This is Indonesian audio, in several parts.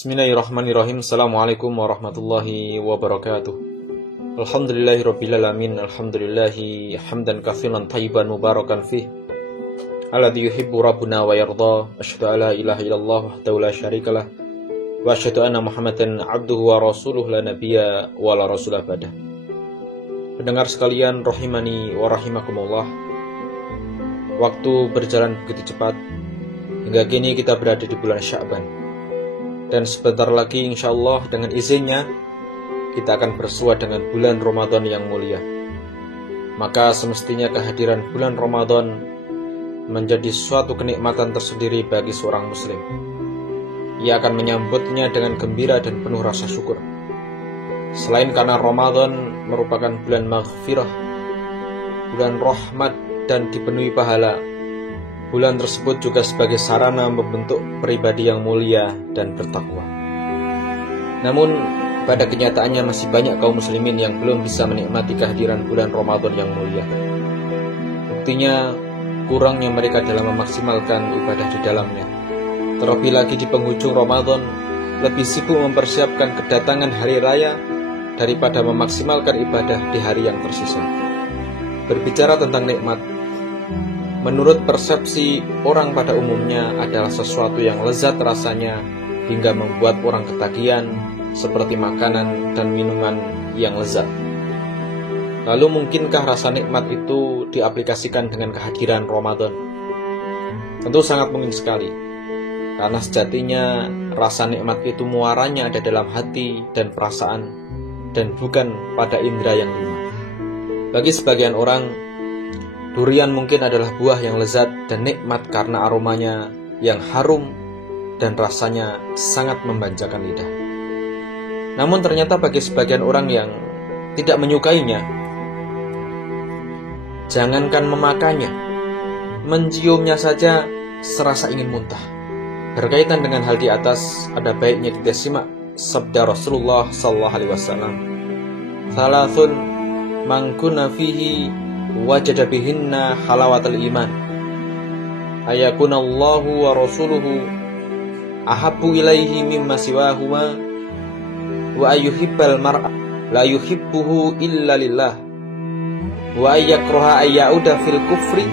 Bismillahirrahmanirrahim. Assalamualaikum warahmatullahi wabarakatuh. Alhamdulillahirrabbilalamin. Alhamdulillahi hamdan katsiran thayyiban mubarakan fih, alladzi yuhibbu rabbuna wa yarda. Asyhadu an la ilaha illallah wahdahu la syarikalah wa asyhadu anna Muhammadan abduhu wa rasuluh la nabiyya wa la rasulah ba'dah. Pendengar sekalian rahimani wa rahimakumullah. Waktu berjalan begitu cepat. Hingga kini kita berada di bulan Sya'ban. Dan sebentar lagi insyaallah dengan izinnya kita akan bersua dengan bulan Ramadan yang mulia. Maka semestinya kehadiran bulan Ramadan menjadi suatu kenikmatan tersendiri bagi seorang muslim. Ia akan menyambutnya dengan gembira dan penuh rasa syukur. Selain karena Ramadan merupakan bulan maghfirah, bulan rahmat dan dipenuhi pahala, bulan tersebut juga sebagai sarana membentuk pribadi yang mulia dan bertakwa. Namun, pada kenyataannya masih banyak kaum muslimin yang belum bisa menikmati kehadiran bulan Ramadan yang mulia. Buktinya, kurangnya mereka dalam memaksimalkan ibadah di dalamnya. Terlebih lagi di penghujung Ramadan, lebih sibuk mempersiapkan kedatangan hari raya daripada memaksimalkan ibadah di hari yang tersisa. Berbicara tentang nikmat, menurut persepsi orang pada umumnya adalah sesuatu yang lezat rasanya hingga membuat orang ketagihan, seperti makanan dan minuman yang lezat. Lalu mungkinkah rasa nikmat itu diaplikasikan dengan kehadiran Ramadan? Tentu sangat mungkin sekali, karena sejatinya rasa nikmat itu muaranya ada dalam hati dan perasaan, dan bukan pada indera yang lima. Bagi sebagian orang, durian mungkin adalah buah yang lezat dan nikmat karena aromanya yang harum dan rasanya sangat memanjakan lidah. Namun ternyata bagi sebagian orang yang tidak menyukainya, jangankan memakannya, menciumnya saja serasa ingin muntah. Berkaitan dengan hal di atas, ada baiknya kita simak sabda Rasulullah SAW. Thalathun man kunna fihi wajada bihinna halawatul iman, ayakunallahu wa rasuluhu ahabbu ilaihi mimma siwahuma, wa ayyuhibbal mar'a la yuhibbuhu illa lillah, wa ayyakraha ayyauda fil kufri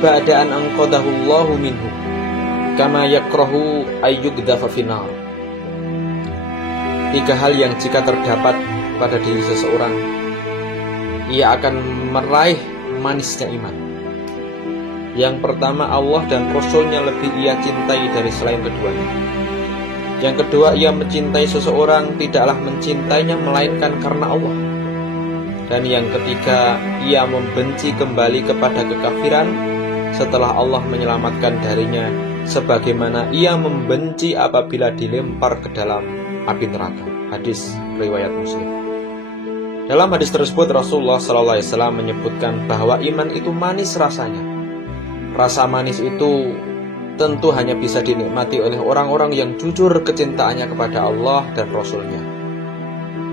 ba'da an anqadahu Allahu minhu kama yakrahu ayyugdafa finnar. Tiga hal yang jika terdapat pada diri seseorang, ia akan meraih manisnya iman. Yang pertama, Allah dan Rasulnya lebih ia cintai dari selain keduanya. Yang kedua, ia mencintai seseorang tidaklah mencintainya melainkan karena Allah. Dan yang ketiga, ia membenci kembali kepada kekafiran setelah Allah menyelamatkan darinya, sebagaimana ia membenci apabila dilempar ke dalam api neraka. Hadis riwayat Muslim. Dalam hadis tersebut Rasulullah SAW menyebutkan bahwa iman itu manis rasanya. Rasa manis itu tentu hanya bisa dinikmati oleh orang-orang yang jujur kecintaannya kepada Allah dan Rasulnya.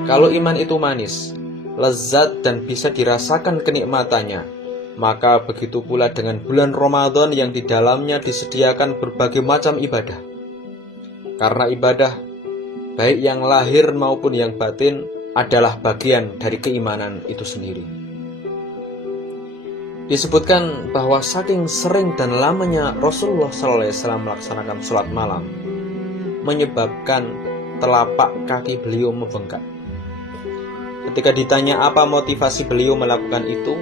Kalau iman itu manis, lezat dan bisa dirasakan kenikmatannya, maka begitu pula dengan bulan Ramadan yang di dalamnya disediakan berbagai macam ibadah. Karena ibadah, baik yang lahir maupun yang batin, adalah bagian dari keimanan itu sendiri. Disebutkan bahwa saking sering dan lamanya Rasulullah SAW melaksanakan sholat malam, menyebabkan telapak kaki beliau membengkak. Ketika ditanya apa motivasi beliau melakukan itu,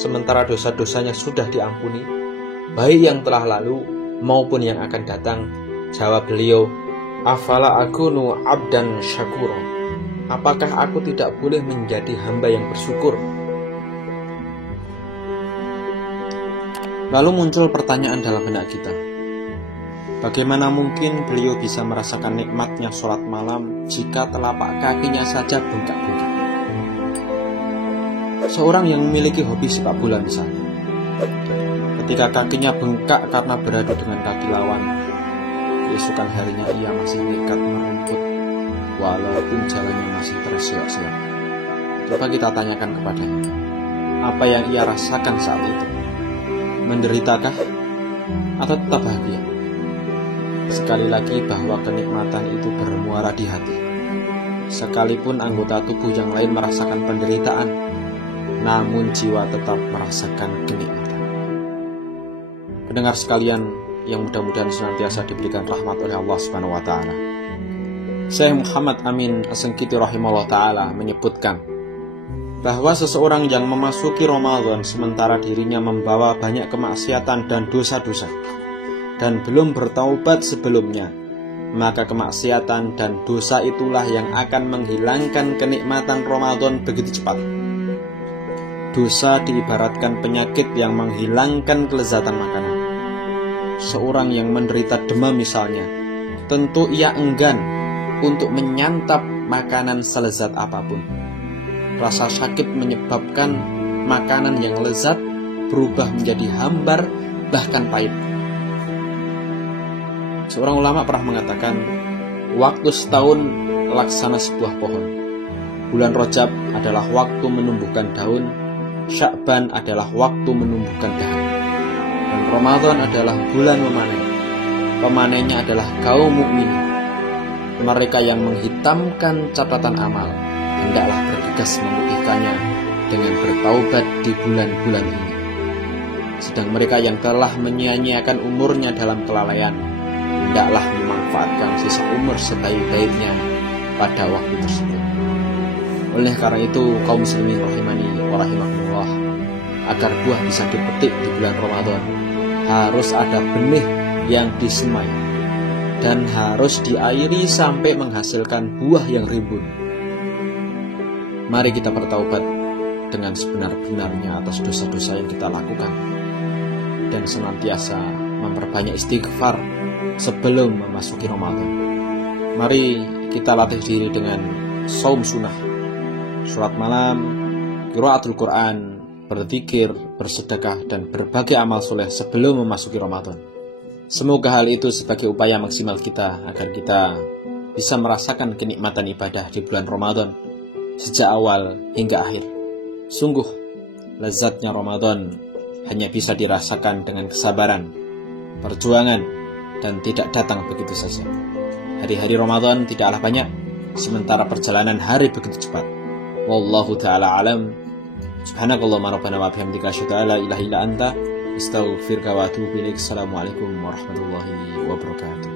sementara dosa-dosanya sudah diampuni, baik yang telah lalu maupun yang akan datang, jawab beliau, afala akunu abdan syakura. Apakah aku tidak boleh menjadi hamba yang bersyukur? Lalu muncul pertanyaan dalam benak kita. Bagaimana mungkin beliau bisa merasakan nikmatnya sholat malam jika telapak kakinya saja bengkak-bengkak? Seorang yang memiliki hobi sepak bola misalnya, ketika kakinya bengkak karena beradu dengan kaki lawan, keesokan harinya ia masih nekat merumput walaupun jalannya masih terseok-seok. Coba kita tanyakan kepadanya, apa yang ia rasakan saat itu? Menderitakah? Atau tetap bahagia? Sekali lagi bahwa kenikmatan itu bermuara di hati. Sekalipun anggota tubuh yang lain merasakan penderitaan, namun jiwa tetap merasakan kenikmatan. Pendengar sekalian yang mudah-mudahan senantiasa diberikan rahmat oleh Allah Subhanahu wa taala. Syekh Muhammad Amin As-Singkiti rahimahullah taala menyebutkan bahwa seseorang yang memasuki Ramadan sementara dirinya membawa banyak kemaksiatan dan dosa-dosa dan belum bertaubat sebelumnya, maka kemaksiatan dan dosa itulah yang akan menghilangkan kenikmatan Ramadan begitu cepat. Dosa diibaratkan penyakit yang menghilangkan kelezatan makanan. Seorang yang menderita demam misalnya, tentu ia enggan untuk menyantap makanan selezat apapun. Rasa sakit menyebabkan makanan yang lezat berubah menjadi hambar, bahkan pahit. Seorang ulama pernah mengatakan, waktu setahun laksana sebuah pohon. Bulan Rajab adalah waktu menumbuhkan daun, Sya'ban adalah waktu menumbuhkan dahan, dan Ramadan adalah bulan memanen. Pemanennya adalah kaum mukminin. Mereka yang menghitamkan catatan amal, hendaklah bergegas memutihkannya dengan bertaubat di bulan-bulan ini. Sedang mereka yang telah menyia-nyiakan umurnya dalam kelalaian, hendaklah memanfaatkan sisa umur sebaik-baiknya pada waktu tersebut. Oleh karena itu, kaum muslimin rahimani wa rahimakumullah, agar buah bisa dipetik di bulan Ramadan, harus ada benih yang disemai dan harus diairi sampai menghasilkan buah yang rimbun. Mari kita bertaubat dengan sebenar-benarnya atas dosa-dosa yang kita lakukan, dan senantiasa memperbanyak istighfar sebelum memasuki Ramadan. Mari kita latih diri dengan saum sunnah, sholat malam, qiraatul Quran, berzikir, bersedekah, dan berbagai amal soleh sebelum memasuki Ramadan. Semoga hal itu sebagai upaya maksimal kita agar kita bisa merasakan kenikmatan ibadah di bulan Ramadan sejak awal hingga akhir. Sungguh, lezatnya Ramadan hanya bisa dirasakan dengan kesabaran, perjuangan, dan tidak datang begitu saja. Hari-hari Ramadan tidaklah banyak, sementara perjalanan hari begitu cepat. Wallahu ta'ala alam. Subhanakallahumma rabbana wa bihamdika asyhadu an la ilaha illa anta astaghfiruka wa atubu ilaik. Assalamualaikum warahmatullahi wabarakatuh.